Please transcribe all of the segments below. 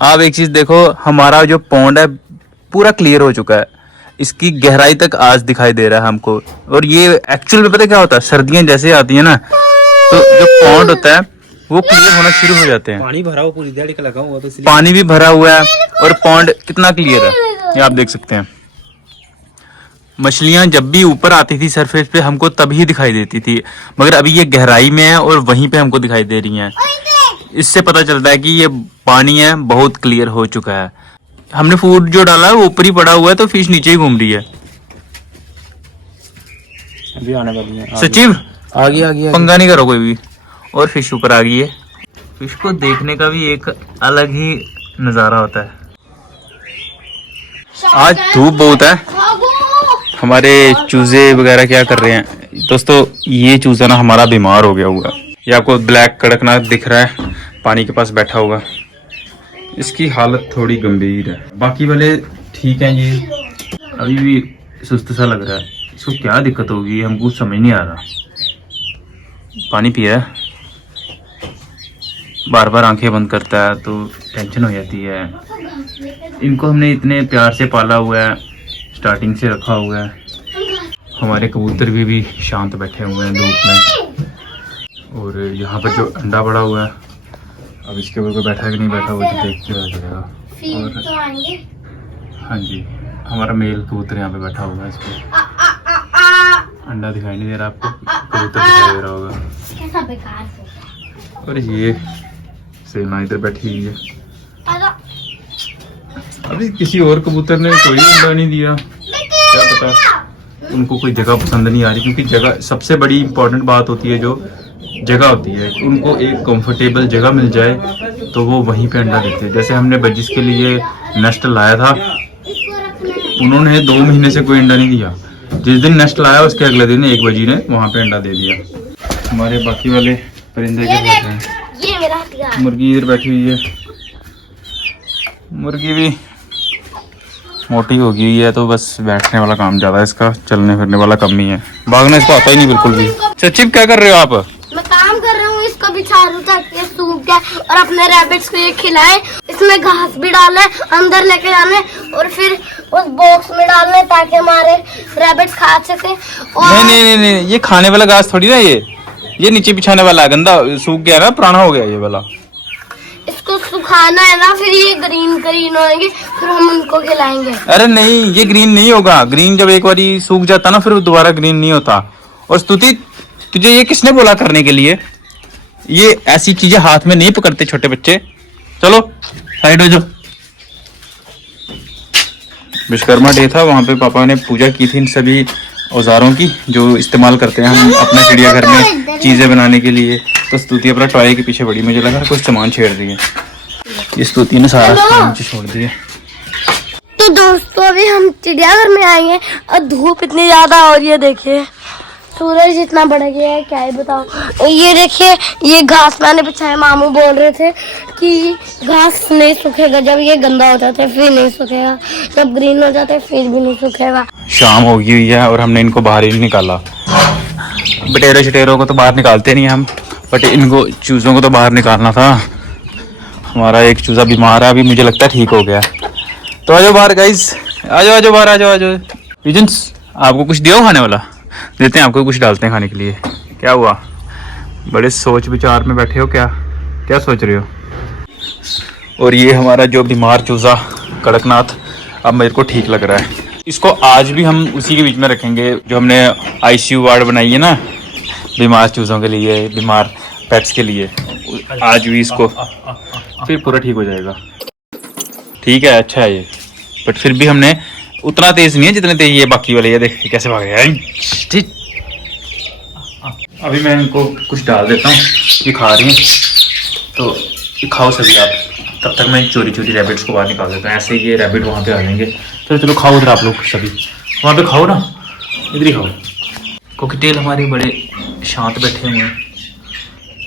आप एक चीज देखो, हमारा जो पॉन्ड है पूरा क्लियर हो चुका है, इसकी गहराई तक आज दिखाई दे रहा है हमको। और ये एक्चुअल में पता क्या होता है, सर्दियां जैसे आती है ना तो जो पॉन्ड होता है वो क्लियर होना शुरू हो जाते हैं। पानी भरा हुआ पूरी दिहाड़ी का लगा हुआ, तो इसलिए पानी भी भरा हुआ है और पॉन्ड कितना क्लियर है ये आप देख सकते हैं। मछलियां जब भी ऊपर आती थी सरफेस पे हमको तभी दिखाई देती थी, मगर अभी ये गहराई में है और वहीं पे हमको दिखाई दे रही हैं। इससे पता चलता है कि ये पानी है बहुत क्लियर हो चुका है। हमने फूड जो डाला है वो ऊपर ही पड़ा हुआ है तो फिश नीचे ही घूम रही है। अभी आने वाली है। सचिव आगे पंगा नहीं करो कोई भी। और फिश ऊपर आ गई है। फिश को देखने का भी एक अलग ही नजारा होता है। आज धूप बहुत है। हमारे चूजे वगैरह क्या कर रहे हैं दोस्तों, ये चूजा ना हमारा बीमार हो गया हुआ। ये आपको ब्लैक कड़कनाथ दिख रहा है, पानी के पास बैठा होगा। इसकी हालत थोड़ी गंभीर है, बाकी वाले ठीक हैं। ये अभी भी सुस्त सा लग रहा है। इसको क्या दिक्कत होगी हमको समझ नहीं आ रहा। पानी पिया है, बार बार आंखें बंद करता है तो टेंशन हो जाती है। इनको हमने इतने प्यार से पाला हुआ है, स्टार्टिंग से रखा हुआ है। हमारे कबूतर भी शांत बैठे हुए हैं धूप में। और यहाँ पर जो अंडा पड़ा हुआ है, अब इसके ऊपर बैठा है कि नहीं बैठा हुआ तो देख के पता चलेगा। और हाँ जी, हमारा मेल कबूतर यहाँ पे बैठा हुआ है। इसको अंडा दिखाई नहीं दे रहा आपको, कबूतर दिखाई दे रहा होगा। और ये सेना इधर बैठी हुई है। अभी किसी और कबूतर ने कोई अंडा नहीं दिया, क्या पता उनको कोई जगह पसंद नहीं आ रही। क्योंकि जगह सबसे बड़ी इंपॉर्टेंट बात होती है, जो जगह होती है। उनको एक कंफर्टेबल जगह मिल जाए तो वो वहीं पे अंडा देते हैं। जैसे हमने बजिस के लिए नेस्ट लाया था, उन्होंने 2 महीने से कोई अंडा नहीं दिया। जिस दिन नेस्ट लाया उसके अगले दिन एक बजी ने वहाँ पे अंडा दे दिया। हमारे बाकी वाले परिंदे के बैठे हैं। मुर्गी इधर बैठी हुई है। मुर्गी भी मोटी हो गई है तो बस बैठने वाला काम ज्यादा है इसका, चलने फिरने वाला कम ही है। भागना इसको आता ही नहीं बिल्कुल भी। सचिव क्या कर रहे हो आप? मैं काम कर रहा हूँ, इसको बिछा दूं ताकि ये सूख जाए और अपने रैबिट्स को ये खिलाए। इसमें घास भी डाले, अंदर लेके जाने और फिर उस बॉक्स में डालने ताकि हमारे रैबिट्स खा सके। और नहीं, ये खाने वाला घास थोड़ी ना, ये नीचे बिछाने वाला है। गंदा सूख गया ना, पुराना हो गया ये वाला। इसको सुखाना है ना, फिर ये ग्रीन होंगे, फिर हम उनको खिलाएंगे। अरे नहीं, ये ग्रीन नहीं होगा। ग्रीन जब एक बार सूख जाता ना फिर दोबारा ग्रीन नहीं होता। और स्तुति, तुझे ये किसने बोला करने के लिए? ये ऐसी चीजें हाथ में नहीं पकड़ते छोटे बच्चे। चलो साइड हो जाओ। विश्वकर्मा डे था, वहां पे पापा ने पूजा की थी इन सभी औजारों की जो इस्तेमाल करते हैं हम अपने चिड़ियाघर में चीजें बनाने के लिए। तो स्तुति अपना टॉय के पीछे बड़ी, मुझे लगा कुछ सामान छेड़ रही है। ये स्तुति ने सारा सामान छोड़ दिया। तो दोस्तों अभी हम चिड़ियाघर में आएंगे और धूप इतनी ज्यादा हो रही है। देखिए सूरज इतना बढ़ गया है, क्या ही बताओ। ये देखिए, ये घास मैंने बिछाया। मामू बोल रहे थे कि घास नहीं सूखेगा, जब ये गंदा हो जाता है फिर नहीं सूखेगा, जब ग्रीन हो जाता है फिर भी नहीं सूखेगा। शाम हो गई हुई है और हमने इनको बाहर ही नहीं निकाला। बटेरों शटेरों को तो बाहर निकालते नहीं हम, बट इनको चूजों को तो बाहर निकालना था। हमारा एक चूजा बीमार है, अभी मुझे लगता है ठीक हो गया। तो आ जाओ बाहर गाइस, आ जाओ बाहर, आ जाओ। पिजन्स, आपको कुछ दिया खाने वाला? देते हैं आपको, कुछ डालते हैं खाने के लिए। क्या हुआ, बड़े सोच विचार में बैठे हो? क्या सोच रहे हो? और ये हमारा जो बीमार चूजा कड़कनाथ अब मेरे को ठीक लग रहा है। इसको आज भी हम उसी के बीच में रखेंगे जो हमने आईसीयू वार्ड बनाई है ना बीमार चूजों के लिए, बीमार पेट्स के लिए। आज भी इसको, फिर पूरा ठीक हो जाएगा। ठीक है, अच्छा है ये, बट फिर भी हमने उतना तेज नहीं है जितने तेज ये बाकी वाले। ये देख कैसे भाग रहे हैं। ठीक, अभी मैं इनको कुछ डाल देता हूँ, ये खा रही हैं तो खाओ सभी आप। तब तक मैं चोरी रैबिट्स को बाहर निकाल देता हूँ। ऐसे ये रैबिट वहाँ पे आ जाएंगे। चलो खाओ उधर आप लोग सभी, वहाँ पे खाओ ना, इधर ही खाओ। कोकीटेल हमारे बड़े शांत बैठे हुए हैं।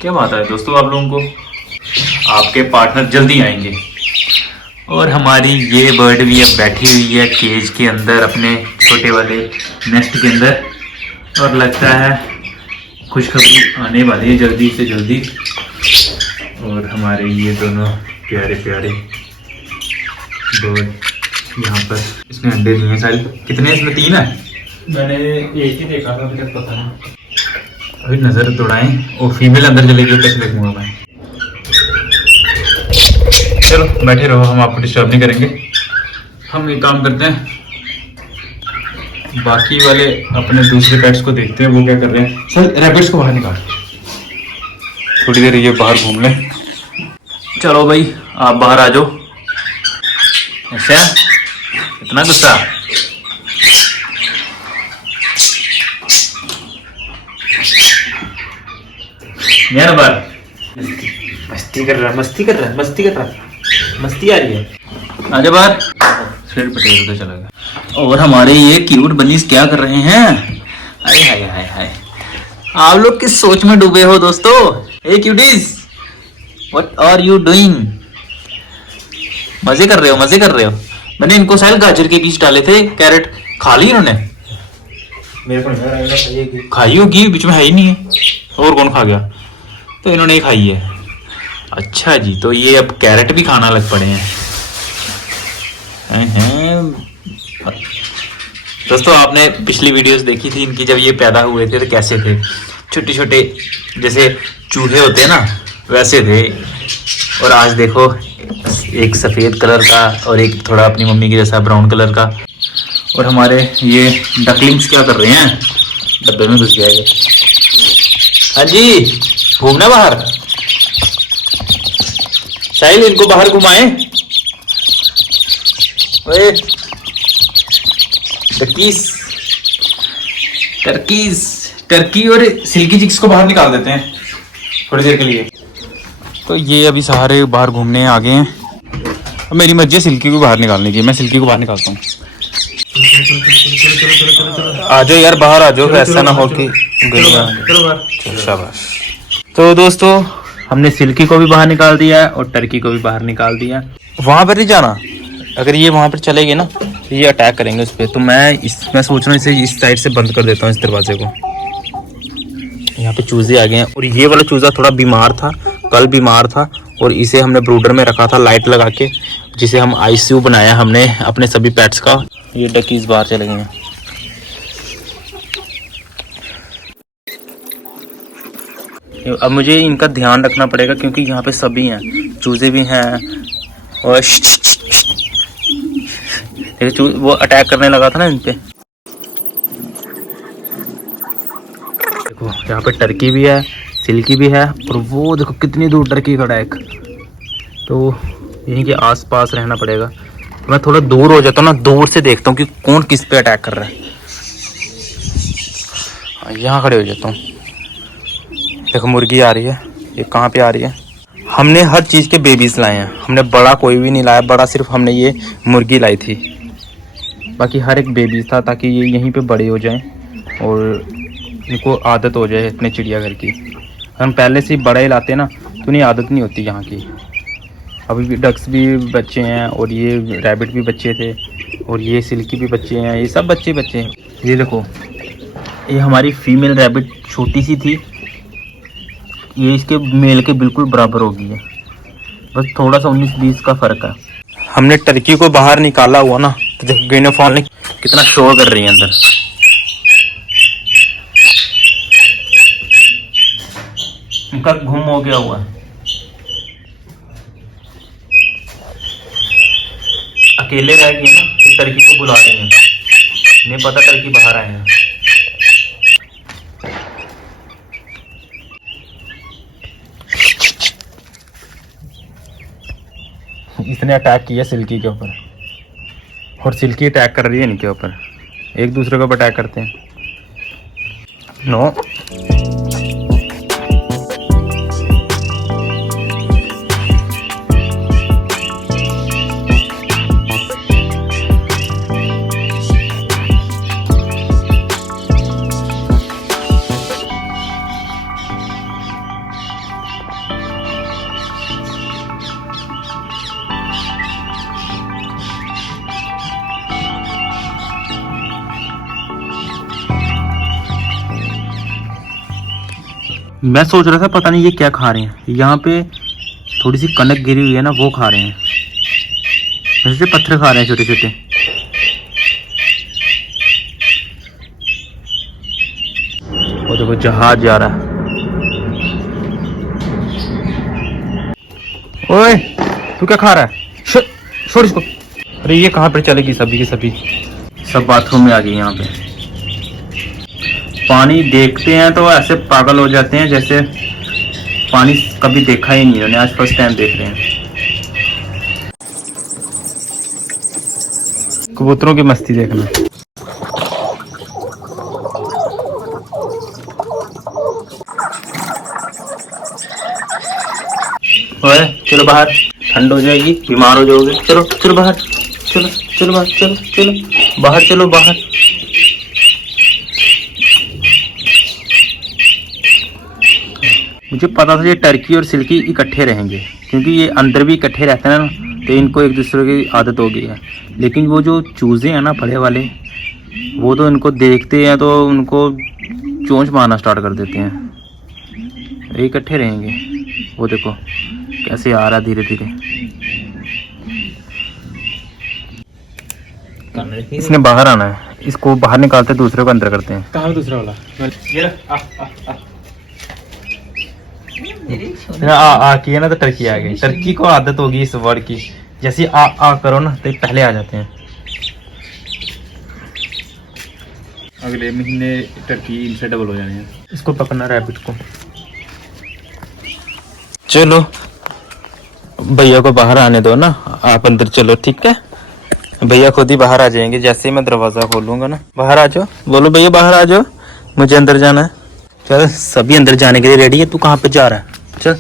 क्या बात है दोस्तों, आप लोगों को आपके पार्टनर जल्दी आएंगे। और हमारी ये बर्ड भी अब बैठी हुई है केज के अंदर, अपने छोटे वाले नेस्ट के अंदर। और लगता है खुशखबरी आने वाली है जल्दी से जल्दी। और हमारे ये दोनों प्यारे गुड। यहाँ पर इसमें अंडे नहीं है साहिल। कितने इसमें? 3 है। मैंने एक ही देखा था, मुझे पता नहीं। अभी नजर दौड़ाएं और फीमेल अंदर चलेगी तो कैसे देखूंगा मैं। चलो बैठे रहो, हम आपको डिस्टर्ब नहीं करेंगे। हम एक काम करते हैं, बाकी वाले अपने दूसरे पेट्स को देखते हैं वो क्या कर रहे हैं। सर रैबिट्स को बाहर निकाल, थोड़ी देर ये बाहर घूम लें। चलो भाई आप बाहर आ जाओ। ऐसा इतना गुस्सा? यार बार मस्ती कर रहा, मस्ती कर रहा, मस्ती कर रहा, मस्ती आ रही है। आजा बाहर। फिर पटेल तो चला गया। और हमारे ये क्यूट बनीस क्या कर रहे हैं? हाय हाय हाय हाय, आप लोग किस सोच में डूबे हो दोस्तों? Hey cuties, what are you doing? मजे कर रहे हो, मजे कर रहे हो। मैंने इनको शायद गाजर के बीज डाले थे, कैरेट खा ली इन्होंने। मेरे को नहीं लग रहा है खाई होगी, बीच में है ही नहीं है। और कौन खा गया? तो इन्होंने ही खाई है। अच्छा जी, तो ये अब कैरेट भी खाना लग पड़े हैं। दोस्तों आपने पिछली वीडियोस देखी थी इनकी, जब ये पैदा हुए थे तो कैसे थे? छोटे छोटे जैसे चूहे होते हैं ना, वैसे थे। और आज देखो, एक सफ़ेद कलर का और एक थोड़ा अपनी मम्मी की जैसा ब्राउन कलर का। और हमारे ये डकलिंग्स क्या कर रहे हैं? डब्बे में घुस जाएंगे। हाँ जी, घूमना बाहर। साहिल इनको बाहर घुमाए। ओए टर्की और सिल्की चिक्स को बाहर निकाल देते हैं थोड़ी देर के लिए। तो ये अभी सारे बाहर घूमने आ गए हैं। अब मेरी मर्जी है सिल्की को बाहर निकालने की, मैं सिल्की को बाहर निकालता हूँ। आ जाओ यार बाहर आ जाओ, ऐसा ना हो कि शाबाश। तो दोस्तों हमने सिल्की को भी बाहर निकाल दिया और टर्की को भी बाहर निकाल दिया। वहां पर नहीं जाना, अगर ये वहां पर चलेगी ना तो ये अटैक करेंगे उस पर। तो मैं सोच रहा हूँ इसे इस साइड से बंद कर देता हूँ, इस दरवाजे को। यहाँ पे चूजे आ गए हैं और ये वाला चूजा थोड़ा बीमार था, कल बीमार था और इसे हमने ब्रूडर में रखा था लाइट लगा के, जिसे हम आईसीयू बनाया हमने अपने सभी पेट्स का। ये डकीज बाहर चले गए हैं। अब मुझे इनका ध्यान रखना पड़ेगा क्योंकि यहाँ पे सभी हैं, चूजे भी हैं और वो अटैक करने लगा था ना इन पे। देखो यहाँ पे टर्की भी है, सिल्की भी है और वो देखो कितनी दूर टर्की खड़ा है। तो यहीं के आसपास रहना पड़ेगा। तो मैं थोड़ा दूर हो जाता हूँ ना, दूर से देखता हूँ कि कौन किस पे अटैक कर रहा है। यहाँ खड़े हो जाता हूँ। देखो मुर्गी आ रही है, ये कहाँ पे आ रही है। हमने हर चीज़ के बेबीज लाए हैं, हमने बड़ा कोई भी नहीं लाया। बड़ा सिर्फ हमने ये मुर्गी लाई थी, बाकी हर एक बेबी था ताकि ये यहीं पे बड़े हो जाएं और इनको आदत हो जाए अपने चिड़ियाघर की। हम पहले से बड़ा ही लाते ना तो उन्हें आदत नहीं होती यहाँ की। अभी भी डक्स भी बच्चे हैं और ये रैबिट भी बच्चे थे और ये सिल्की भी बच्चे हैं, ये सब बच्चे हैं। ये देखो, ये हमारी फीमेल रैबिट छोटी सी थी, ये इसके मेल के बिल्कुल बराबर हो गई है, बस थोड़ा सा 19-20 का फ़र्क है। हमने टर्की को बाहर निकाला हुआ ना, तो देखो ग्रेनोफॉल ने कितना शोर कर रही है अंदर। उनका घुम हो गया हुआ है, अकेले रह गए ना तो टर्की को बुला रही है, नहीं पता टर्की बाहर आए हैं। इसने अटैक किया सिल्की के ऊपर और सिल्की अटैक कर रही है इनके ऊपर, एक दूसरे के ऊपर अटैक करते हैं। नो मैं सोच रहा था पता नहीं ये क्या खा रहे हैं। यहाँ पे थोड़ी सी कनक गिरी हुई है ना, वो खा रहे हैं। वैसे पत्थर खा रहे हैं छोटे छोटे। वो देखो जहाज जा रहा है। ओए तू क्या खा रहा है? छोड़ इसको। अरे ये कहाँ पर चलेगी सभी की सभी। सब बाथरूम में आ गई यहाँ पे। पानी देखते हैं तो ऐसे पागल हो जाते हैं जैसे पानी कभी देखा ही नहीं उन्होंने, आज फर्स्ट टाइम देख रहे हैं। कबूतरों की मस्ती देखना। ओए चलो बाहर, ठंड हो जाएगी, बीमार हो जाओगे। चलो चलो बाहर, चलो चलो बाहर, चलो चलो बाहर, चलो बाहर। मुझे पता था ये टर्की और सिल्की इकट्ठे रहेंगे, क्योंकि ये अंदर भी इकट्ठे रहते हैं ना, तो इनको एक दूसरे की आदत हो गई है। लेकिन वो जो चूजे हैं ना बड़े वाले, वो तो इनको देखते हैं तो उनको चोंच मारना स्टार्ट कर देते हैं। ये इकट्ठे रहेंगे। वो देखो कैसे आ रहा है धीरे धीरे। इसने बाहर आना है, इसको बाहर निकालते दूसरे को अंदर करते हैं। कहाँ दूसरा वाला? ये आ किया ना तो टर्की आ गई। टर्की को आदत होगी इस वर्ड की, जैसे आ करो ना तो पहले आ जाते हैं। अगले महीने टर्की इनसे डबल हो जाने हैं। इसको पकड़ना रैबिट को। चलो भैया को बाहर आने दो ना, आप अंदर चलो, ठीक है? भैया खुद ही बाहर आ जाएंगे जैसे ही मैं दरवाजा खोलूंगा ना। बाहर आ जाओ, बोलो भैया बाहर आ जाओ, मुझे अंदर जाना है। चल सभी अंदर जाने के लिए रेडी है। तू कहाँ पे जा रहा है? चल।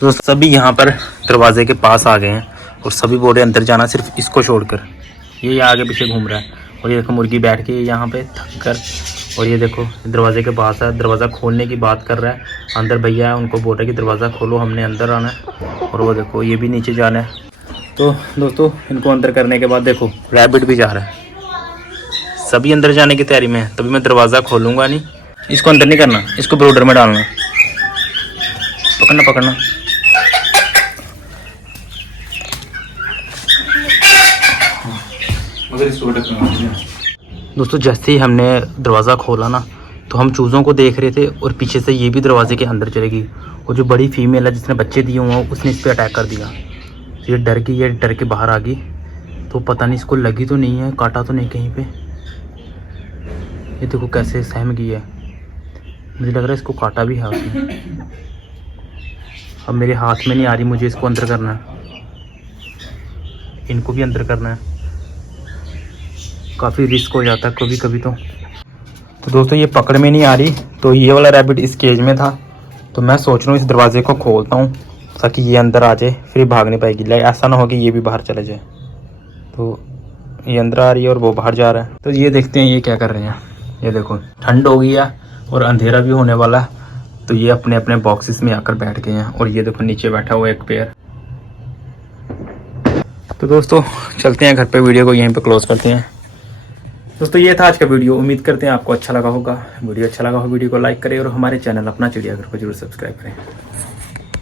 तो सभी यहाँ पर दरवाजे के पास आ गए हैं और सभी बोल रहे अंदर जाना सिर्फ इसको छोड़कर। ये आगे पीछे घूम रहा है और ये देखो मुर्गी बैठ के यहाँ पे थक कर, और ये देखो दरवाजे के पास है, दरवाज़ा खोलने की बात कर रहा है। अंदर भैया है, उनको बोल रहे कि दरवाज़ा खोलो, हमने अंदर आना है। और वो देखो ये भी नीचे जाना है। तो दोस्तों इनको अंदर करने के बाद देखो रैबिट भी जा रहा है। सभी अंदर जाने की तैयारी में है, तभी मैं दरवाज़ा खोलूँगा नहीं। इसको अंदर नहीं करना, इसको ब्रोडर में डालना। पकड़ना पकड़ना। दोस्तों जैसे ही हमने दरवाज़ा खोला ना, तो हम चूज़ों को देख रहे थे और पीछे से ये भी दरवाजे के अंदर चले गई। और जो बड़ी फीमेल है जिसने बच्चे दिए हुए हैं, उसने इस पर अटैक कर दिया। ये डर गई, ये डर के बाहर आ गई। तो पता नहीं इसको लगी तो नहीं है, काटा तो नहीं कहीं पे। ये देखो कैसे सहम गई है। मुझे लग रहा है इसको काटा भी है उसने। अब मेरे हाथ में नहीं आ रही, मुझे इसको अंदर करना है, इनको भी अंदर करना है। काफ़ी रिस्क हो जाता है कभी कभी तो दोस्तों ये पकड़ में नहीं आ रही। तो ये वाला रैबिट इस केज में था, तो मैं सोच रहा हूँ इस दरवाजे को खोलता हूँ ताकि ये अंदर आ जाए, फिर भाग नहीं पाएगी। ऐसा ना हो कि ये भी बाहर चले जाए। तो ये अंदर आ रही है और वो बाहर जा रहा है। तो ये देखते हैं ये क्या कर रहे हैं। ये देखो ठंड हो गई है और अंधेरा भी होने वाला है, तो ये अपने अपने बॉक्सेस में आकर बैठ गए हैं। और ये देखो नीचे बैठा हुआ एक पेयर। तो दोस्तों चलते हैं घर पे, वीडियो को यहीं पे क्लोज करते हैं। दोस्तों ये था आज का वीडियो, उम्मीद करते हैं आपको अच्छा लगा होगा। वीडियो अच्छा लगा हो वीडियो को लाइक करें और हमारे चैनल अपना चिड़ियाघर को जरूर सब्सक्राइब करें।